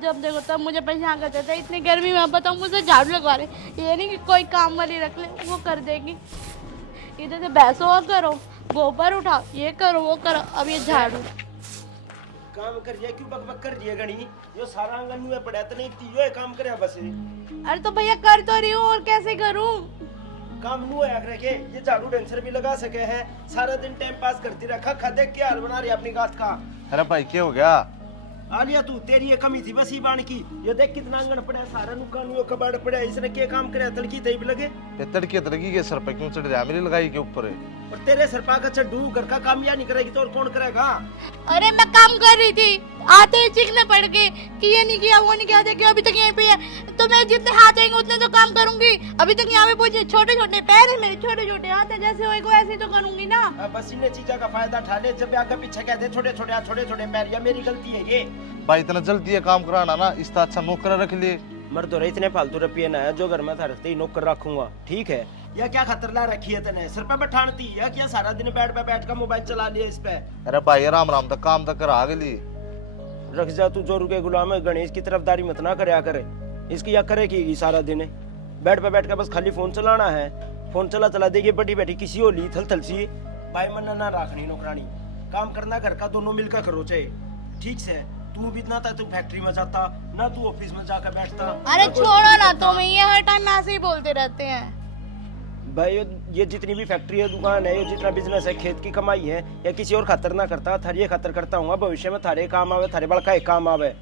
जब देखो तब मुझे परेशान करते थे। इतनी गर्मी में बताओ मुझे झाड़ू लगवा रहे, ये नहीं कि कोई काम वाली रख ले वो कर देगी। इधर से भैंसों करो, गोबर उठाओ, ये करो वो करो, अब ये झाड़ू काम कर दिया क्यों बक बक कर दिया गणी? यो सारा आंगन में पड़ा तो नहीं तीयो काम करे बस। अरे तो भैया कर तो रही हूँ, और कैसे करूँ? काम नु है रखे ये झाड़ू डेंसर भी लगा सके हैं, सारा दिन टाइम पास करती रखा खा देख के हाल बना रही अपनी गात का। अरे भाई क्या हो गया? आलिया तू तेरी ये कमी थी बस ही बाण की। ये देख कितना आंगन पड़ा है, सारा नुकान यो कबाड़ पड़ा है, इसने क्या काम करे? तड़की तई भी लगे तड़की तड़की के सर पे क्यों चढ़ रहा? मेरी लगाई के ऊपर है। और तेरे सर पा का चढ़ू घर का काम या नहीं करेगी तो और कौन करेगा? अरे मैं काम कर रही थी, आते ही चीखने पड़ गए कि ये नहीं किया वो नहीं किया, देखिए अभी तक यहीं पे है। तो मैं जितने हाथ आएंगे उतने तो काम करूंगी। अभी तक यहाँ पे पहुंचे, छोटे छोटे पैर है मेरे, छोटे छोटे हाथ है, जैसे होएगा वैसे तो करूंगी ना। बस इन्हें चीजा का फायदा उठा ले, जब आगे पीछे कहते छोटे छोटे पैर, या मेरी गलती है ये? भाई इतना जल्दी है काम कराना ना, इसका अच्छा नौकर रख ले। मर्द हो इतने फालतू रुपये ना है जो घर में था रखते ही नौकर रखूंगा, ठीक है? या क्या खतर ला रखी है तने सिर पे बैठानती, या क्या सारा दिन बेड पे बैठ कर मोबाइल चला लिया इस पे? अरे भाई राम राम तक काम तक करा गली। रख जा तू जोरू के गुलाम है, गणेश की तरफदारी मत ना करया करे। इसकी या करे की सारा दिन बेड पे बैठ कर बस खाली फोन चलाना है, फोन चला चला देगी बड़ी बैठी किसी हो ली थल थल सी। भाई मन ना राखनी नौकरानी, काम करना घर का दोनों मिलकर करो चाहे, ठीक से? तू भी ना था तू फैक्ट्री में जाता ना, तू ऑफिस में जाकर बैठता। अरे छोड़ो ना तुम, ये हर टाइम ऐसे ही बोलते रहते हैं। भाई ये जितनी भी फैक्ट्री है, दुकान है, ये जितना बिजनेस है, खेत की कमाई है, या किसी और खातर ना करता, थारे खातर करता हूँ। भविष्य में थारे काम आवे, थारे बड़का एक काम आवे।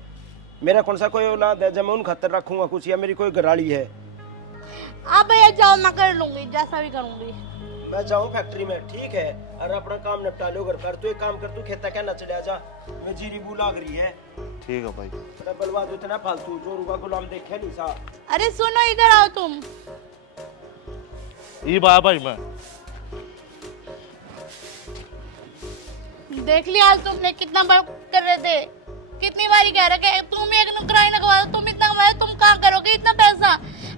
मेरा कौन सा कोई औलाद है जब मैं उन खातर रखूंगा कुछ, या मेरी कोई घराली है? अब भैया जाओ, मैं कर लूंगी जैसा भी करूंगी। मैं जाऊँ फैक्ट्री में, ठीक है? और अपना काम निपटा लो घर पर। तू एक काम कर, तू खेता क्या न चढ़ा जा, मैं जीरी बू लाग रही है। ठीक है भाई। बलवा दो इतना फालतू, जो रुका गुलाम देखे नहीं सा। अरे सुनो, इधर आओ तुम। ये बा भाई मैं देख लिया आज तुमने कितना बार कर रहे थे, कितनी बारी कह रहे कि तुम एक नुकरानी लगवा दो, तुम इतना कमाए, तुम कहाँ करोगे इतना पैसा?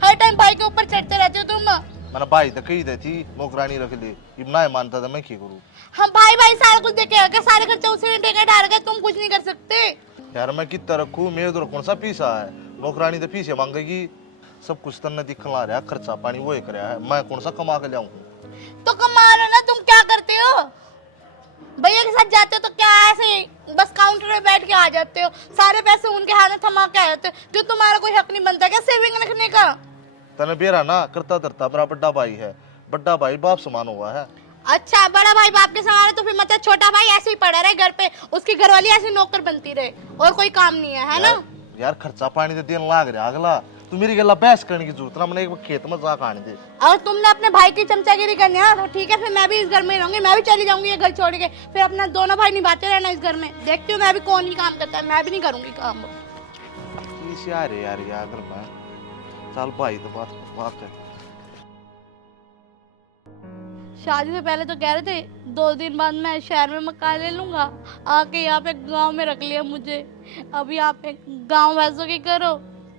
हर टाइम भाई के ऊपर चढ़ते रहते हो तुम। मैंने भाई तो कही देती नौकरानी रख ले, ये ना मानता था मैं क्या करूँ? हम भाई भाई सारा कुछ देखे आगे, सारे खर्चे उसी ने टेके डाल के, तुम कुछ नहीं कर सकते। यार मैं कितना रखूँ, मेरे तो कौन सा पीसा है? नौकरानी तो पीछे मांगेगी, सब कुछ तन्ने दिखला रहा है, खर्चा पानी वो कर रहा है, मैं कौन सा कमा के लाऊं? तो कमा लो ना, तुम क्या करते हो? भैया के साथ जाते हो तो क्या ऐसे बस काउंटर पे बैठ के आ जाते हो, सारे पैसे उनके हाथ में थमा के आ जाते हो, जो तुम्हारा कोई हक नहीं बनता क्या सेविंग रखने का? तने बेरा ना करता धरता मेरा बड़ा भाई है, बड़ा भाई बाप समान हुआ है। अच्छा, बड़ा भाई बाप के समान है तो फिर मतलब छोटा भाई ऐसे ही पड़ा रहे घर पे, उसकी घरवाली ऐसे नौकर बनती रहे, और कोई काम नहीं है ना? यार खर्चा पानी तो देन लाग रहा अगला, तू मेरी गला बहस करने की जरूरत ना, मैंने एक खेत में जा आने दे। और तुमने अपने भाई की चमचागिरी करनी है तो ठीक है, फिर मैं भी इस घर में रहूंगी, मैं भी चली जाऊंगी ये घर छोड़ के, फिर अपना दोनों भाई निभाते रहना इस घर में। देखती हूँ मैं भी कौन ही काम करता है, मैं भी नहीं करूंगी काम। यार यार यार अगर मैं चल भाई तो बात है। शादी से पहले तो कह रहे थे 2 दिन बाद मैं शहर में मकान ले लूंगा, आके यहाँ पे गांव में रख लिया मुझे। अभी यहाँ पे गांव वैसों की करो,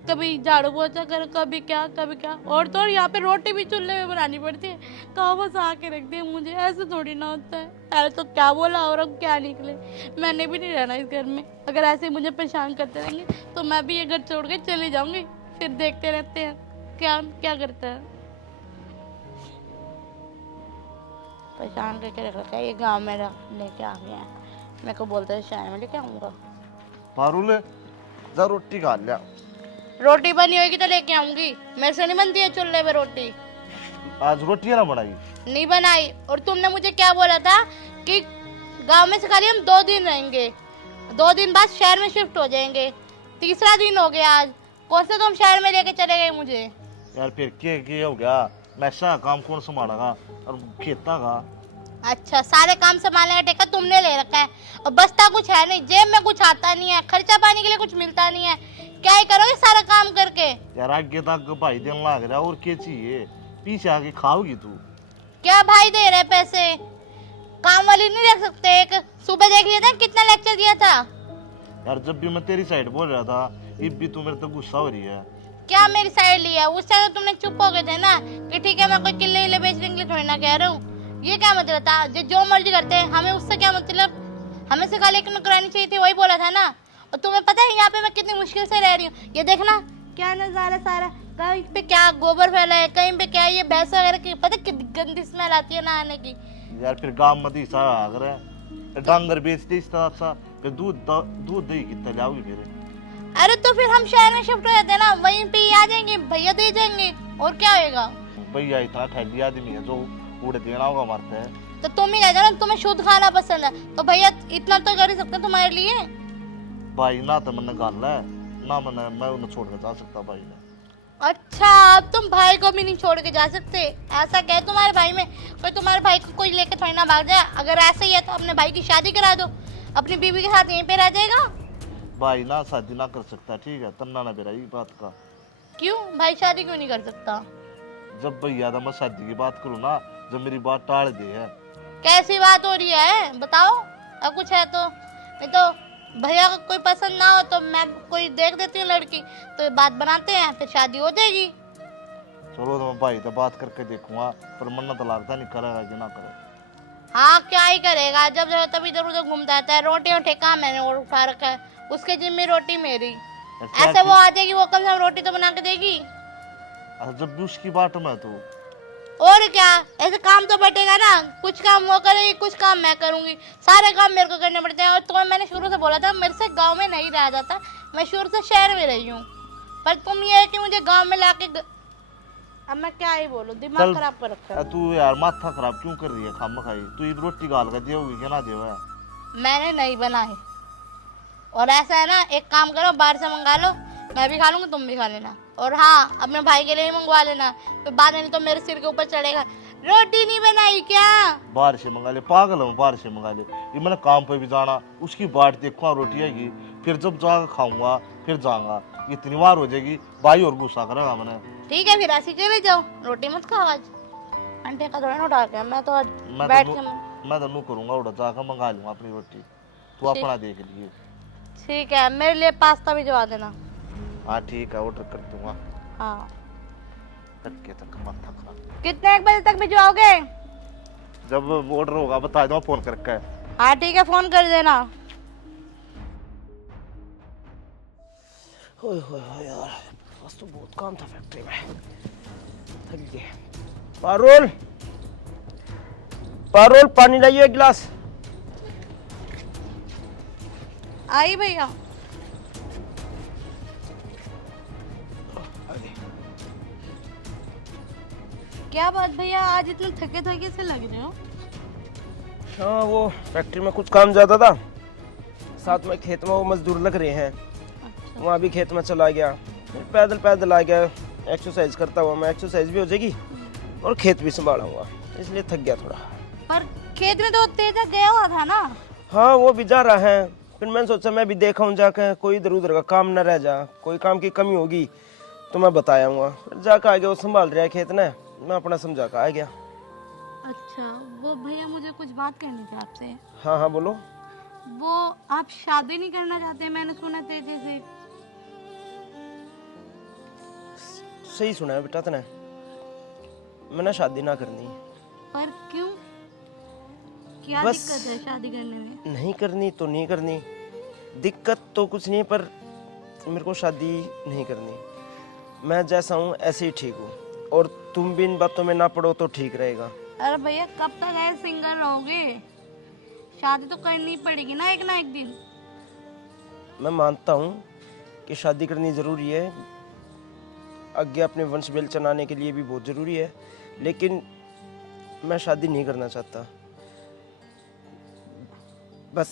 कभी झाड़ू पोछा करो, कभी क्या कभी क्या, और तो और यहाँ पे रोटी भी चूल्हे में बनानी पड़ती है, कहाँ बस आके रख दिया मुझे। ऐसे थोड़ी ना होता है। पहले तो क्या बोला और अब क्या निकले। मैंने भी नहीं रहना इस घर में, अगर ऐसे मुझे परेशान करते रहेंगे तो मैं भी ये घर छोड़ के चली जाऊंगी, फिर देखते रहते हैं क्या क्या करता है। परेशान करके रख रखा है, ये गाँव में लेके आ गया है, मेरे को बोलते शहर में लेके आऊँगा। पारुल जा रोटी खा लिया। रोटी बनी होगी तो लेके आऊंगी, मेरे से नहीं बनती है चूल्हे पे रोटी। आज रोटी ना बनाई? नहीं बनाई। और तुमने मुझे क्या बोला था कि गांव में से खाली हम 2 दिन रहेंगे, 2 दिन बाद शहर में शिफ्ट हो जाएंगे, तीसरा दिन हो गया आज, कौन से तुम शहर में लेके चले गए मुझे? यार फिर क्या हो गया? मैं सा काम कौन संभालेगा और खेता का? अच्छा, सारे काम संभालने का ठेका तुमने ले रखा है, और बचता कुछ है नहीं, जेब में कुछ आता नहीं है, खर्चा पानी के लिए कुछ मिलता नहीं है, क्या ही करोगे सारा काम करके? यार आगे तक भाई दिन लाग रहा, और क्या चाहिए? पीछे आके खाओगी तू? क्या भाई दे रहे पैसे? काम वाली नहीं रख सकते? एक सुबह देख लिया था कितना लेक्चर दिया था। यार जब भी मैं तेरी साइड बोल रहा था, अब भी तू मेरे तो गुस्सा हो रही है। क्या मेरी साइड लिया? उस टाइम तो तुमने चुप हो गए थे ना कि ठीक है मैं कोई किले हिले बेचने के लिए थोड़ी ना कह रहा हूँ। ये क्या मतलब था? जो मर्जी करते हैं, हमें उससे क्या मतलब? हमें से खाली एक नौकरानी चाहिए थी, वही बोला था ना। और तुम्हें पता है यहाँ पे मैं कितनी मुश्किल से रह रही हूँ। ये देखना क्या नजारा सारा, कहीं पे क्या गोबर फैला है, कहीं पे क्या ये भैंस वगैरह की पता कितनी गंदी स्मेल आती है नहाने की। यार फिर गांव में दी सारा अगर है डांगर बेचते इस तरह सा फिर दूध दही कितना जाओगी फिर। अरे तो फिर हम शहर में शिफ्ट हो जाते हैं ना, वहीं पे ही आ जाएंगे, भैया दे जाएंगे और क्या होएगा। भैया इतना ठगी आदमी है जो उड़े देना होगा मारते है। तो तुम ही कह ना तुम्हें शुद्ध खाना पसंद है तो भैया इतना तो कर ही सकते हैं तुम्हारे लिए। भाई ना तो मैंने गाल है ना मैं उन्हें छोड़ कर जा सकता भाई ने। अच्छा अब तुम भाई को भी नहीं छोड़ के जा सकते, ऐसा क्या है तुम्हारे भाई में? कोई तुम्हारे भाई को कोई लेके थोड़ी ना भाग जाए। अगर ऐसा ही है तो अपने भाई की शादी करा दो, अपनी बीवी के साथ यहीं पे रह जाएगा। भाई ना शादी ना कर सकता ठीक है, तन्ना ना बेरा ये बात का। क्यों भाई शादी क्यों नहीं कर सकता? जब भैया मैं शादी की बात करूँ ना जब मेरी बात टाल दी है। कैसी बात हो रही है बताओ, अब कुछ है तो। नहीं तो भैया को कोई पसंद ना हो तो मैं कोई देख देती हूँ लड़की, तो बात बनाते हैं फिर शादी हो जाएगी। चलो तो मैं भाई तो बात करके देखूंगा, पर मन तो लगता नहीं करेगा कि ना करे। हाँ क्या ही करेगा, जब जब तब इधर उधर घूमता रहता है। रोटी वोटी काम मैंने और उठा रखा है, उसके जिम्मे रोटी मेरी। ऐसे वो आ जाएगी, वो कम से कम रोटी तो बना के देगी। जब भी उसकी बात में तो और क्या, ऐसे काम तो बटेगा ना, कुछ काम वो करेगी कुछ काम मैं करूंगी, सारे काम मेरे को करने पड़ते हैं। और तुम्हें मैंने शुरू से बोला था मेरे से गांव में नहीं रहा जाता, मैं शुरू से शहर में रही हूँ। पर तुम ये है कि मुझे गांव में लाके अब मैं क्या ही बोलूं, दिमाग खराब कर रखा है। तू यार माथा खराब क्यों कर रही है खाम खाई? तू ये रोटी गाल कर देगी क्या ना देवा? मैंने नहीं बनाई। और ऐसा है ना, एक काम करो बाहर से मंगा लो, मैं भी खा लूंगी तुम भी खा लेना। और हाँ अपने भाई के लिए ही मंगवा लेना, तो बाद में तो मेरे सिर के ऊपर चढ़ेगा रोटी नहीं बनाई क्या। बाहर से मंगा ले, पागल हूँ, बाहर से मंगा ले। ये मैंने काम पे भी जाना, उसकी बाट देखूंगा रोटी आएगी, फिर जब जाकर खाऊंगा फिर जाऊंगा, इतनी बार हो जाएगी भाई और गुस्सा करेगा मैंने। ठीक है फिर ऐसी चले जाओ, रोटी मत खाओ आज, अंडे का थोड़ा ना उठा के। मैं तो आज बैठ के मैं तो नू करूंगा, उड़ा जाकर मंगा लूंगा अपनी रोटी, तू अपना देख लिए। ठीक है मेरे लिए पास्ता भिजवा देना। हाँ ठीक है ऑर्डर कर दूंगा। हाँ करके तक माथा खराब। कितने एक बजे तक भिजवाओगे? जब ऑर्डर होगा बता दो फोन करके। हाँ ठीक है फोन कर देना। ओए होए होए यार, बस तो बहुत काम था फैक्ट्री में, थक गए। पारुल पारुल पानी लाइए एक गिलास। आई भैया। क्या बात भैया, आज इतने थके थके से लग रहे हो? हाँ वो फैक्ट्री में कुछ काम ज्यादा था, साथ में खेत में वो मजदूर लग रहे हैं। अच्छा। वहाँ भी खेत में चला गया, फिर पैदल पैदल आ गया। एक्सरसाइज करता हुआ मैं, एक्सरसाइज भी हो जाएगी और खेत भी संभालूंगा, इसलिए थक गया थोड़ा। पर खेत में तो तेजा गया हुआ था ना? हाँ वो भी जा रहा है, फिर मैंने सोचा मैं भी देखा हूँ जाकर, कोई इधर उधर का काम न रह जा, कोई काम की कमी होगी तो मैं बताया। फिर जाकर आ गया, वो संभाल रहा है खेत ने, मैं अपना समझा कर आ गया। अच्छा वो भैया मुझे कुछ बात करनी थी आपसे। हाँ हाँ बोलो। वो आप शादी नहीं करना चाहते, मैंने सुना तेजे से। सही सुना है बेटा तने, मैंने शादी ना करनी। पर क्यों, क्या बस दिक्कत है शादी करने में? नहीं करनी तो नहीं करनी, दिक्कत तो कुछ नहीं, पर मेरे को शादी नहीं करनी। मैं जैसा हूँ ऐसे ही ठीक हूँ, और तुम भी इन बातों में ना पड़ो तो ठीक रहेगा। अरे भैया कब तक ऐसे सिंगल रहोगे? शादी तो करनी पड़ेगी ना एक दिन। मैं मानता हूँ कि शादी करनी ज़रूरी है, आगे अपने वंश बेल चलाने के लिए भी बहुत ज़रूरी है, लेकिन मैं शादी नहीं करना चाहता। बस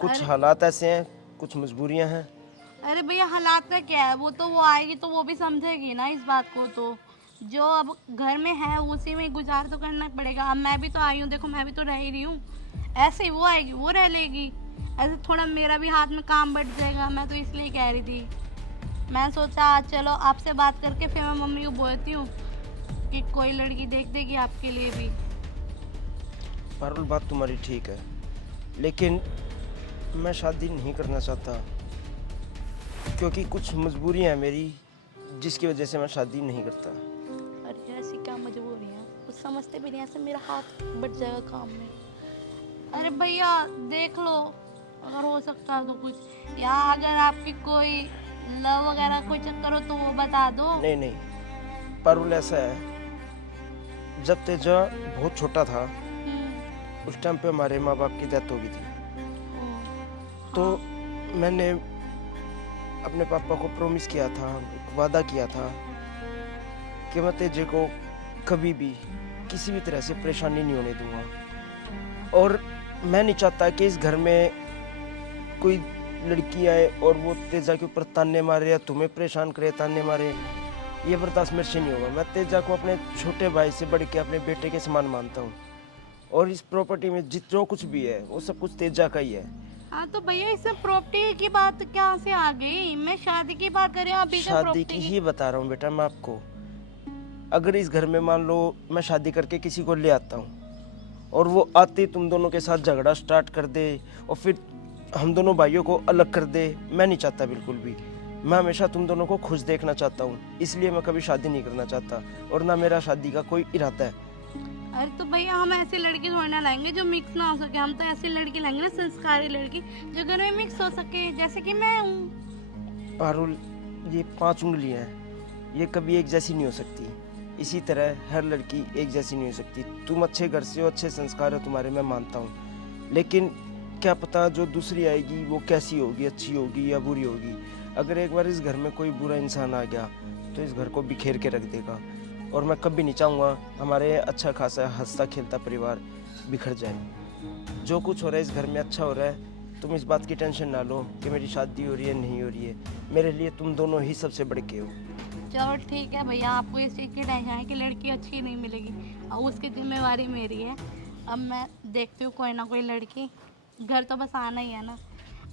कुछ हालात ऐसे हैं, कुछ मजबूरियां हैं। अरे भैया हालात का क्या है, वो तो वो आएगी तो वो भी समझेगी ना इस बात को। तो जो अब घर में है उसी में गुजार तो करना पड़ेगा। अब मैं भी तो आई हूँ, देखो मैं भी तो रह ही रही हूँ। ऐसे ही वो आएगी वो रह लेगी, ऐसे थोड़ा मेरा भी हाथ में काम बढ़ जाएगा। मैं तो इसलिए कह रही थी, मैं सोचा चलो आपसे बात करके फिर मैं मम्मी को बोलती हूँ कि कोई लड़की देख देगी आपके लिए भी। पारुल बात तुम्हारी ठीक है, लेकिन मैं शादी नहीं करना चाहता, क्योंकि कुछ मजबूरियां हैं मेरी जिसकी वजह से मैं शादी नहीं करता। अरे ऐसी क्या मजबूरी है, कुछ समझते भी नहीं, ऐसे मेरा हाथ बढ़ जाएगा काम में। अरे भैया देख लो, अगर हो सकता है तो कुछ, या अगर आपकी कोई लव वगैरह कोई चक्कर हो तो वो बता दो। नहीं नहीं पारुल, ऐसा है, जब तेजा बहुत छोटा था उस टाइम पे हमारे माँ बाप की डेथ हो गई थी। तो मैंने अपने पापा को प्रॉमिस किया था, एक वादा किया था कि मैं तेजे को कभी भी किसी भी तरह से परेशानी नहीं होने दूंगा। और मैं नहीं चाहता कि इस घर में कोई लड़की आए और वो तेजा के ऊपर ताने मारे या तुम्हें परेशान करे, ताने मारे। ये बर्दाश्त मेरे से नहीं होगा। मैं तेजा को अपने छोटे भाई से बढ़ के अपने बेटे के समान मानता हूँ। और इस प्रॉपर्टी में जो कुछ भी है वो सब कुछ तेजा का ही है। हाँ तो भैया इसमें प्रॉपर्टी की बात क्या से आ गई? मैं शादी की बात कर रही हूँ, अभी तो शादी प्रॉपर्टी की ही बता रहा हूँ बेटा मैं आपको। अगर इस घर में मान लो मैं शादी करके किसी को ले आता हूँ और वो आते तुम दोनों के साथ झगड़ा स्टार्ट कर दे और फिर हम दोनों भाइयों को अलग कर दे, मैं नहीं चाहता बिल्कुल भी। मैं हमेशा तुम दोनों को खुश देखना चाहता हूँ, इसलिए मैं कभी शादी नहीं करना चाहता और ना मेरा शादी का कोई इरादा है। अरे तो भैया हम ऐसी लड़की थोड़ी ना लाएंगे जो मिक्स ना हो सके। हम तो ऐसी लड़की लाएंगे ना, संस्कारी लड़की जो घर में मिक्स हो सके, जैसे कि मैं हूँ। पारुल, ये 5 उंगलियां हैं, ये कभी एक जैसी नहीं हो सकती। इसी तरह हर लड़की एक जैसी नहीं हो सकती। तुम अच्छे घर से हो, अच्छे संस्कार हो तुम्हारे, मैं मानता हूँ, लेकिन क्या पता जो दूसरी आएगी वो कैसी होगी, अच्छी होगी या बुरी होगी। अगर एक बार इस घर में कोई बुरा इंसान आ गया तो इस घर को बिखेर के रख देगा। और मैं कभी नहीं चाहूँगा हमारे अच्छा खासा हंसता खेलता परिवार बिखर जाए। जो कुछ हो रहा है इस घर में अच्छा हो रहा है। तुम इस बात की टेंशन ना लो कि मेरी शादी हो रही है नहीं हो रही है। मेरे लिए तुम दोनों ही सबसे बड़े के हो। चलो ठीक है भैया, आपको इस चीज़ की टेंशन है कि लड़की अच्छी नहीं मिलेगी और उसकी जिम्मेवारी मेरी है। अब मैं देखती हूँ कोई ना कोई लड़की, घर तो बस आना ही है ना।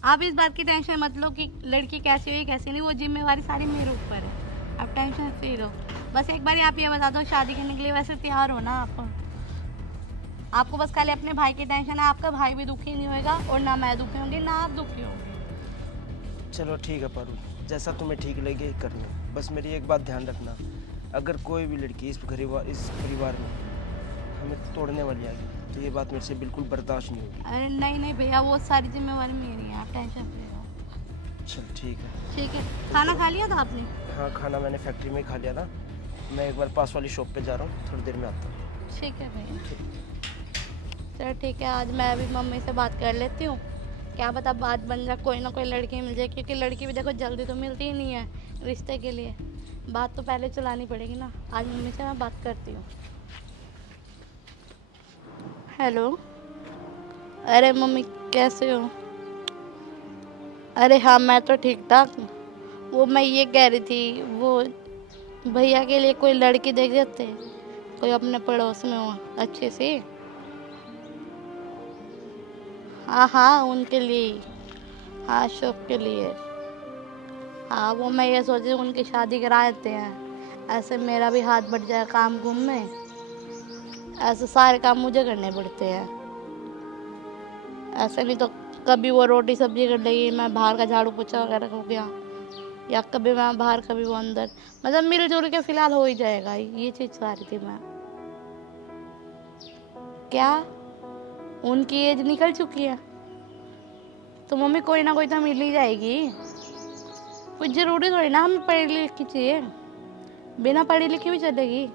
आप इस बात की टेंशन मत लो कि लड़की कैसी हुई कैसी नहीं, वो जिम्मेवारी सारी मेरे ऊपर है। आप टेंशन फ्री रहो। बस एक बार आप ये बता दो, शादी करने के लिए वैसे तैयार हो ना आप? आपको बस खाली अपने भाई की टेंशन है। आपका भाई भी दुखी नहीं होएगा और ना मैं दुखी होंगी ना आप दुखी होंगे। चलो ठीक है पारुल, जैसा तुम्हें ठीक लगे कर लो। बस मेरी एक बात ध्यान रखना, अगर कोई भी लड़की इस परिवार में हमें तोड़ने वाली आ गई तो ये बात मेरे से बिल्कुल बर्दाश्त नहीं होगी। अरे नहीं नहीं भैया, वो सारी जिम्मेवारी मेरी है, आप टेंशन फ्री रहो। चल ठीक है। ठीक है, खाना खा लिया था आपने? हाँ, खाना मैंने फैक्ट्री में ही खा लिया था। मैं एक बार पास वाली शॉप पे जा रहा हूँ, थोड़ी देर में आता हूँ। ठीक है भैया। चलो ठीक है, आज मैं भी मम्मी से बात कर लेती हूँ, क्या पता बात बन जाए, कोई ना कोई लड़की मिल जाए। क्योंकि लड़की भी देखो जल्दी तो मिलती ही नहीं है रिश्ते के लिए, बात तो पहले चलानी पड़ेगी ना। आज मम्मी से मैं बात करती हूँ। हेलो, अरे मम्मी कैसे हो? अरे हाँ मैं तो ठीक ठाक। वो मैं ये कह रही थी, वो भैया के लिए कोई लड़की देख देते, कोई अपने पड़ोस में हो अच्छे से। हाँ हाँ उनके लिए, हाँ शौक के लिए। हाँ वो मैं ये सोच रही हूँ उनकी शादी करा देते हैं, ऐसे मेरा भी हाथ बढ़ जाए काम कुम में। ऐसे सारे काम मुझे करने पड़ते हैं, ऐसे नहीं तो कभी वो रोटी सब्जी कर लेगी, मैं बाहर का झाड़ू पोछा वगैरह हो गया, या कभी मैं बाहर कभी वो अंदर, मतलब मिलजुल के फिलहाल हो ही जाएगा। ये चीज़ चाह रही थी मैं। क्या उनकी एज निकल चुकी है? तो मम्मी कोई ना कोई तो मिल ही जाएगी। कुछ ज़रूरी थोड़ी ना हमें पढ़ी लिखी चाहिए, बिना पढ़ी लिखी भी चलेगी।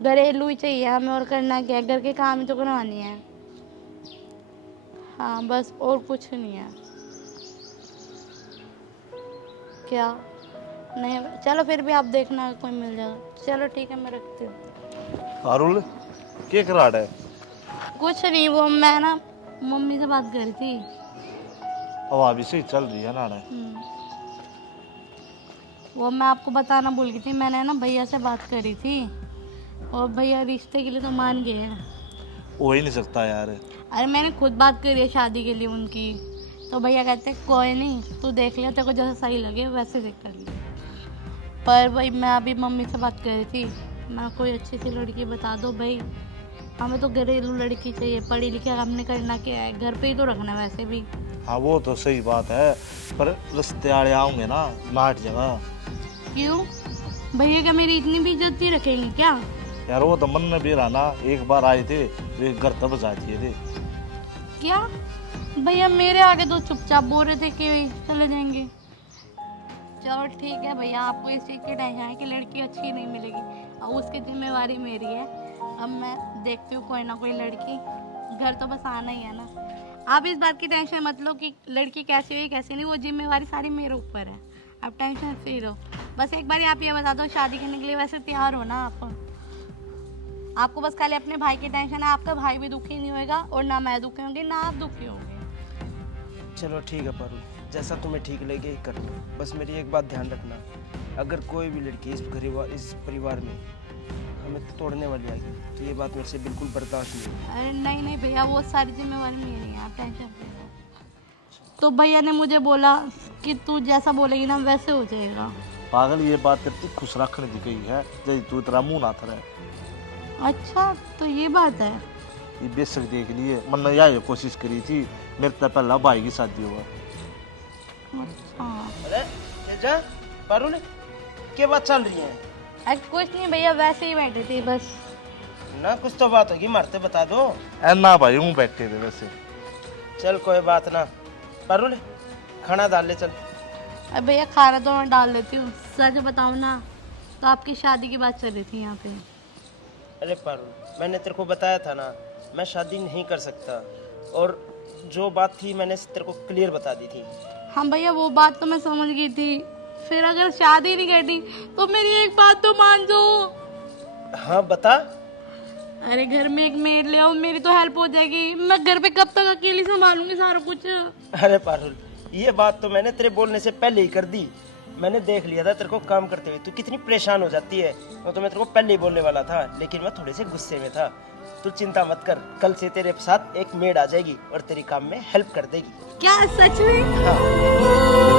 घरेलू ही चाहिए हमें, और करना क्या है, घर के काम ही तो करवानी है। हाँ बस, और कुछ नहीं है। क्या नहीं, चलो फिर भी आप देखना कोई मिल जाएगा। चलो ठीक है, मैं रखती हूँ। पारुल क्या कराड़ है? कुछ नहीं, वो मैं ना मम्मी से बात कर रही थी। अब अभी से चल रही है ना। वो मैं आपको बताना भूल गई थी, मैंने ना भैया से बात करी थी और भैया रिश्ते के लिए तो मान गए हैं। हो ही नहीं सकता यार। अरे मैंने खुद बात करी है शादी के लिए उनकी, तो भैया कहते कोई नहीं तू देख ले, तेरे को जैसा सही लगे वैसे देख कर ले। पर भाई मैं अभी मम्मी से बात कर रही थी, मैं कोई अच्छी सी लड़की बता दो भाई, हमें तो घरेलू लड़की चाहिए, पढ़ी लिखी। हमने करना क्या है, घर पे ही तो रखना है वैसे भी। हाँ वो तो सही बात है, पर रिश्ते आड़े आऊंगे ना नाट जगह। क्यों भैया, क्या मेरी इतनी भी इज्जत नहीं रखेंगे क्या? यार वो तो मन में भी रहा ना, एक बार आए थे वे घर तब जाती थे। क्या भैया मेरे आगे तो चुपचाप बोल रहे थे कि चले जाएंगे। चलो ठीक है भैया, आपको इस चीज़ की टेंशन है कि लड़की अच्छी नहीं मिलेगी, अब उसकी जिम्मेवारी मेरी है। अब मैं देखती हूँ कोई ना कोई लड़की, घर तो बस आना ही है ना। आप इस बात की टेंशन मत लो कि लड़की कैसी हुई कैसी नहीं, वो जिम्मेवारी सारी मेरे ऊपर है। आप टेंशन फ्री रहो। बस एक बार आप ये बता दो, शादी करने के लिए वैसे तैयार हो ना आप? आपको बस खाली अपने भाई की टेंशन है, आपका भाई भी दुखी नहीं होएगा और ना मैं दुखी होंगी ना आप दुखी होंगे। चलो ठीक है पारुल, जैसा तुम्हें ठीक लगे कर लो। बस मेरी एक बात ध्यान रखना, अगर कोई भी लड़की इस परिवार में हमें तोड़ने वाली आएगी तो ये बात मेरे से बिल्कुल बर्दाश्त नहीं होगी। अरे नहीं नहीं भैया, वो सारी जिम्मेवारी मेरी है, आप टेंशन फ्री रहो। तो भैया ने मुझे बोला कि तू जैसा बोलेगी ना वैसे हो जाएगा। पागल, ये बात तेरे खुश रखने दी गई है, जैसे तू तेरा मुंह ना थरे। अच्छा तो ये बात है। ये बेशक देख लिए, मैंने यह कोशिश करी थी, मेरे तो पहला भाई की शादी हुआ। अच्छा अरे तेजा, पारुल क्या बात चल रही है? अरे कुछ नहीं भैया, वैसे ही बैठे थे बस। ना कुछ तो बात होगी, मरते बता दो। ए ना भाई, हूँ बैठे थे वैसे। चल कोई बात ना, पारुल खाना डाल ले चल। अरे भैया खाना तो मैं डाल देती हूँ, सच बताऊँ ना तो आपकी शादी की बात चल रही थी यहाँ पे। अरे पारुल, मैंने तेरे को बताया था ना, मैं शादी नहीं कर सकता, और जो बात थी मैंने तेरे को क्लियर बता दी थी। हाँ भैया वो बात तो मैं समझ गई थी, फिर अगर शादी नहीं करनी तो मेरी एक बात तो मान दो। हाँ बता। अरे घर में एक मेड ले आओ, मेरी तो हेल्प हो जाएगी, मैं घर पे कब तक अकेली संभालूंगी सारा कुछ। अरे पारुल, ये बात तो मैंने तेरे बोलने से पहले ही कर दी। मैंने देख लिया था तेरे को काम करते हुए, तू कितनी परेशान हो जाती है, तो मैं तेरे को पहले ही बोलने वाला था, लेकिन मैं थोड़े से गुस्से में था। तू चिंता मत कर, कल से तेरे साथ एक मेड आ जाएगी और तेरी काम में हेल्प कर देगी। क्या सच में? हाँ।